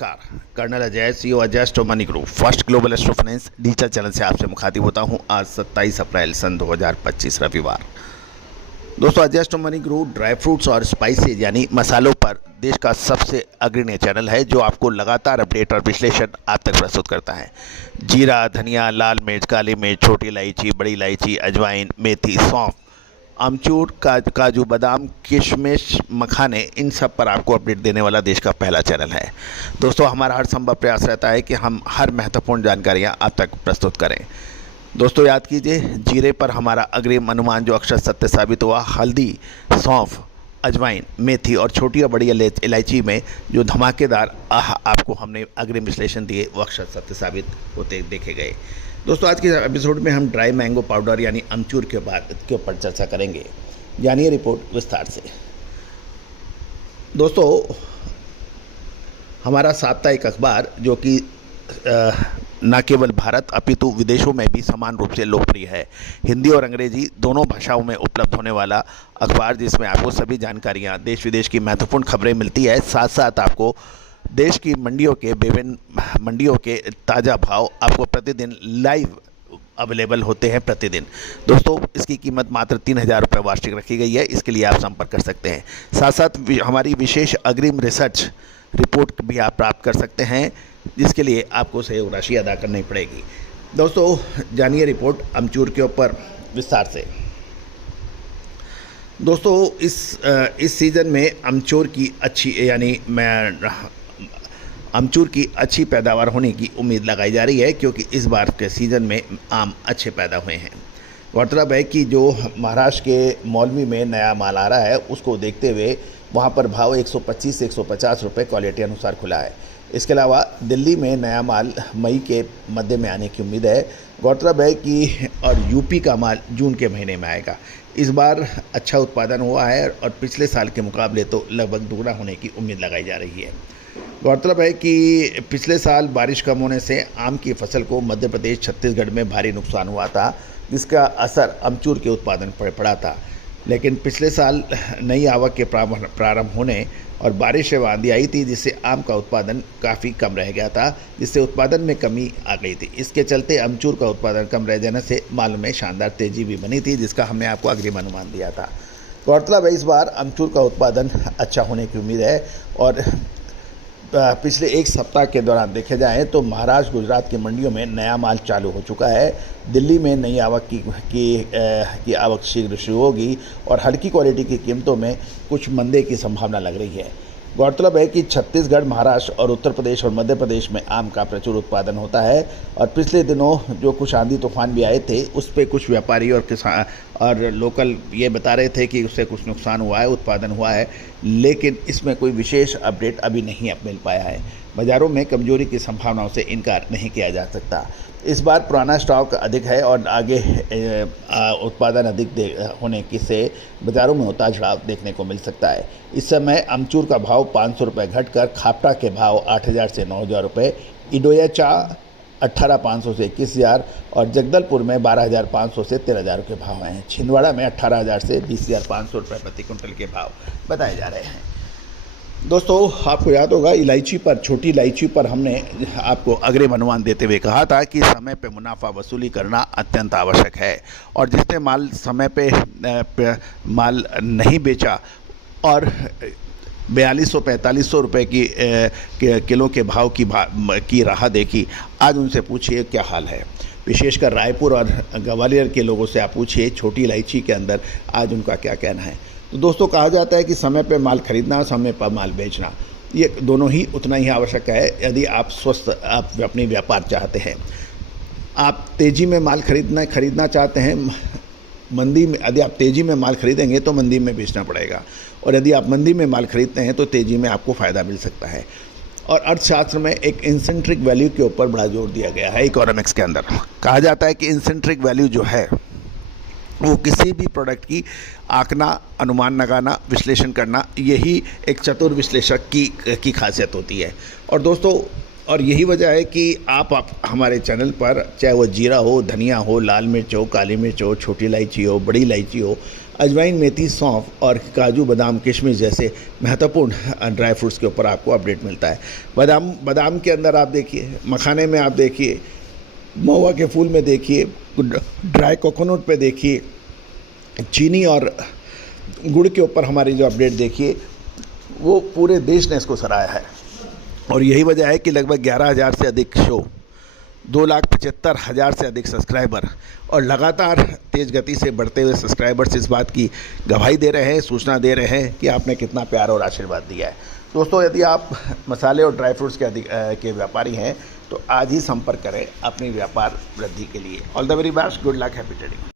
नमस्कार। Colonel Ajay, CEO Ajay astro money group first global astro finance digital channel से आपसे मुखातिब होता हूं। आज 27 अप्रैल सन 2025 रविवार। दोस्तों, Ajay astro money group dry fruits और स्पाइसेज यानी मसालों पर देश का सबसे अग्रणी चैनल है जो आपको लगातार अपडेट और विश्लेषण आप तक प्रस्तुत करता है। जीरा, धनिया, लाल मिर्च, काली मिर्च, छोटी इलायची, बड़ी इलायची, अजवाइन, मेथी, सौंफ, अमचूर, काजू, बादाम, किशमिश, मखाने, इन सब पर आपको अपडेट देने वाला देश का पहला चैनल है। दोस्तों, हमारा हर संभव प्रयास रहता है कि हम हर महत्वपूर्ण जानकारियां आप तक प्रस्तुत करें। दोस्तों, याद कीजिए, जीरे पर हमारा अग्रिम अनुमान जो अक्षर सत्य साबित हुआ। हल्दी, सौंफ, अजवाइन, मेथी और छोटी और बड़ी इलायची में जो धमाकेदार आपको हमने अग्रिम विश्लेषण दिए वो अक्षर सत्य साबित होते देखे गए। दोस्तों, आज के एपिसोड में हम ड्राई मैंगो पाउडर यानी अमचूर के ऊपर चर्चा करेंगे। जानिए रिपोर्ट विस्तार से। दोस्तों, हमारा साप्ताहिक अखबार जो कि न केवल भारत अपितु विदेशों में भी समान रूप से लोकप्रिय है, हिंदी और अंग्रेजी दोनों भाषाओं में उपलब्ध होने वाला अखबार, जिसमें आपको सभी जानकारियां, देश विदेश की महत्वपूर्ण खबरें मिलती है। साथ साथ आपको देश की मंडियों के विभिन्न मंडियों के ताज़ा भाव आपको प्रतिदिन लाइव अवेलेबल होते हैं प्रतिदिन। दोस्तों, इसकी कीमत मात्र 3,000 रुपये वार्षिक रखी गई है। इसके लिए आप संपर्क कर सकते हैं। साथ साथ हमारी विशेष अग्रिम रिसर्च रिपोर्ट भी आप प्राप्त कर सकते हैं, जिसके लिए आपको सहयोग राशि अदा करनी पड़ेगी। दोस्तों, जानिए रिपोर्ट अमचूर के ऊपर विस्तार से। दोस्तों, इस सीज़न में अमचूर की अच्छी पैदावार होने की उम्मीद लगाई जा रही है, क्योंकि इस बार के सीज़न में आम अच्छे पैदा हुए हैं। गौरतलब है कि जो महाराष्ट्र के मौलवी में नया माल आ रहा है, उसको देखते हुए वहाँ पर भाव 125 से 150 रुपये क्वालिटी अनुसार खुला है। इसके अलावा दिल्ली में नया माल मई के मध्य में आने की उम्मीद है। गौरतलब है कि और यूपी का माल जून के महीने में आएगा। इस बार अच्छा उत्पादन हुआ है और पिछले साल के मुकाबले तो लगभग दोगुना होने की उम्मीद लगाई जा रही है। गौरतलब है कि पिछले साल बारिश कम होने से आम की फसल को मध्य प्रदेश, छत्तीसगढ़ में भारी नुकसान हुआ था, जिसका असर अमचूर के उत्पादन पर पड़ा था। लेकिन पिछले साल नई आवक के प्रारंभ होने और बारिश से आंधी आई थी, जिससे आम का उत्पादन काफ़ी कम रह गया था, जिससे उत्पादन में कमी आ गई थी। इसके चलते अमचूर का उत्पादन कम रह जाने से माल में शानदार तेज़ी भी बनी थी, जिसका हमने आपको अग्रिम अनुमान दिया था। गौरतलब है, इस बार अमचूर का उत्पादन अच्छा होने की उम्मीद है। और पिछले एक सप्ताह के दौरान देखे जाएँ तो महाराष्ट्र, गुजरात की मंडियों में नया माल चालू हो चुका है। दिल्ली में नई आवक की आवक शीघ्र शुरू होगी और हल्की क्वालिटी की कीमतों में कुछ मंदे की संभावना लग रही है। गौरतलब है कि छत्तीसगढ़, महाराष्ट्र और उत्तर प्रदेश और मध्य प्रदेश में आम का प्रचुर उत्पादन होता है। और पिछले दिनों जो कुछ आंधी तूफान भी आए थे, उस पर कुछ व्यापारी और किसान और लोकल ये बता रहे थे कि उससे कुछ नुकसान हुआ है, उत्पादन हुआ है, लेकिन इसमें कोई विशेष अपडेट अभी नहीं मिल पाया है। बाज़ारों में कमजोरी की संभावनाओं से इनकार नहीं किया जा सकता। इस बार पुराना स्टॉक अधिक है और आगे उत्पादन अधिक होने की से बाज़ारों में उतार चढ़ाव देखने को मिल सकता है। इस समय अमचूर का भाव 500 रुपये घटकर खापटा के भाव 8,000 से 9,000 रुपये, इडोया चाह 18,500 से 21,000 और जगदलपुर में 12,500 से 13,000 के भाव हैं। छिंदवाड़ा में 18,000 से 20,500 रुपये प्रति कुंटल के भाव बताए जा रहे हैं। दोस्तों, आपको याद होगा, छोटी इलायची पर हमने आपको अग्रिम अनुमान देते हुए कहा था कि समय पे मुनाफा वसूली करना अत्यंत आवश्यक है। और जिसने माल समय पे माल नहीं बेचा और 4200-4500 रुपये की किलो के भाव की राह देखी, आज उनसे पूछिए क्या हाल है। विशेषकर रायपुर और ग्वालियर के लोगों से आप पूछिए छोटी इलायची के अंदर आज उनका क्या कहना है। तो दोस्तों, कहा जाता है कि समय पे माल खरीदना, समय पर माल बेचना, ये दोनों ही उतना ही आवश्यक है। यदि आप आप अपनी व्यापार चाहते हैं, आप तेज़ी में माल खरीदना चाहते हैं, मंदी में यदि आप तेज़ी में माल खरीदेंगे तो मंदी में बेचना पड़ेगा, और यदि आप मंदी में माल खरीदते हैं तो तेज़ी में आपको फ़ायदा मिल सकता है। और अर्थशास्त्र में एक इंसेंट्रिक वैल्यू के ऊपर बड़ा जोर दिया गया है। इकोनॉमिक्स के अंदर कहा जाता है कि इंसेंट्रिक वैल्यू जो है वो किसी भी प्रोडक्ट की आंकना, अनुमान लगाना, विश्लेषण करना, यही एक चतुर विश्लेषक की खासियत होती है। और दोस्तों, और यही वजह है कि आप हमारे चैनल पर, चाहे वो जीरा हो, धनिया हो, लाल मिर्च हो, काली मिर्च हो, छोटी इलायची हो, बड़ी इलायची हो, अजवाइन, मेथी, सौंफ और काजू, बादाम, किशमिश जैसे महत्वपूर्ण ड्राई फ्रूट्स के ऊपर आपको अपडेट मिलता है। बादाम के अंदर आप देखिए, मखाने में आप देखिए, महुआ के फूल में देखिए, ड्राई कोकोनट पे देखिए, चीनी और गुड़ के ऊपर हमारी जो अपडेट देखिए, वो पूरे देश ने इसको सराहा है। और यही वजह है कि लगभग 11,000 से अधिक शो, 2,75,000 से अधिक सब्सक्राइबर और लगातार तेज़ गति से बढ़ते हुए सब्सक्राइबर्स इस बात की गवाही दे रहे हैं, सूचना दे रहे हैं कि आपने कितना प्यार और आशीर्वाद दिया है। दोस्तों, यदि आप मसाले और ड्राई फ्रूट्स के व्यापारी हैं तो आज ही संपर्क करें अपनी व्यापार वृद्धि के लिए। All the very best, good luck, happy trading.